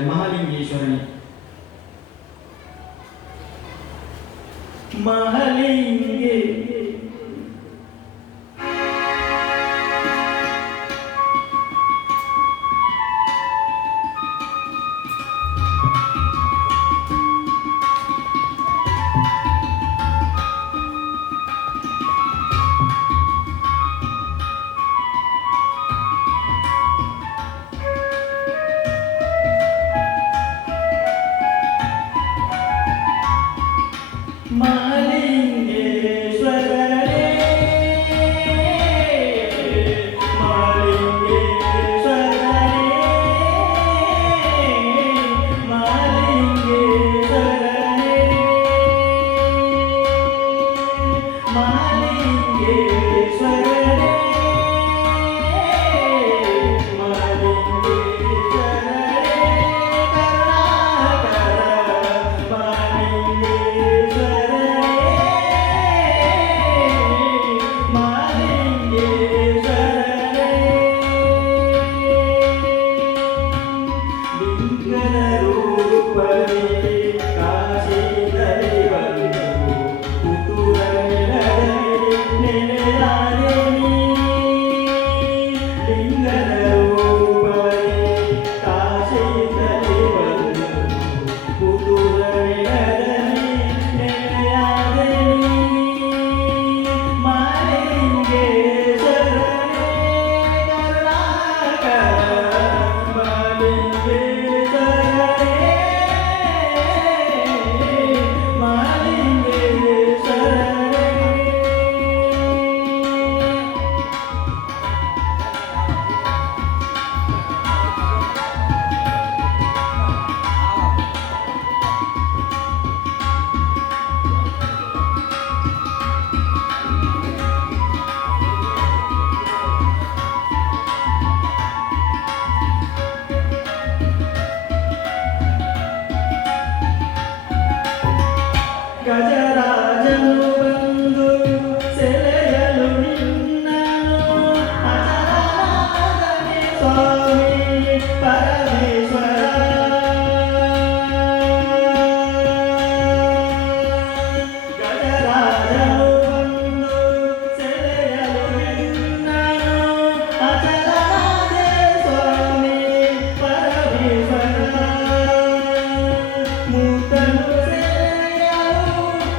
Mahalingeshwar महालिंगे Mãe. 가자.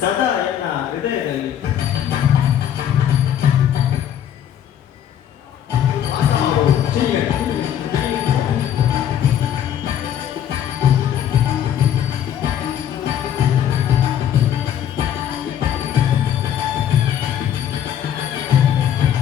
ಸದಾ ಎನ್ನ ಹೃದಯದಲ್ಲಿ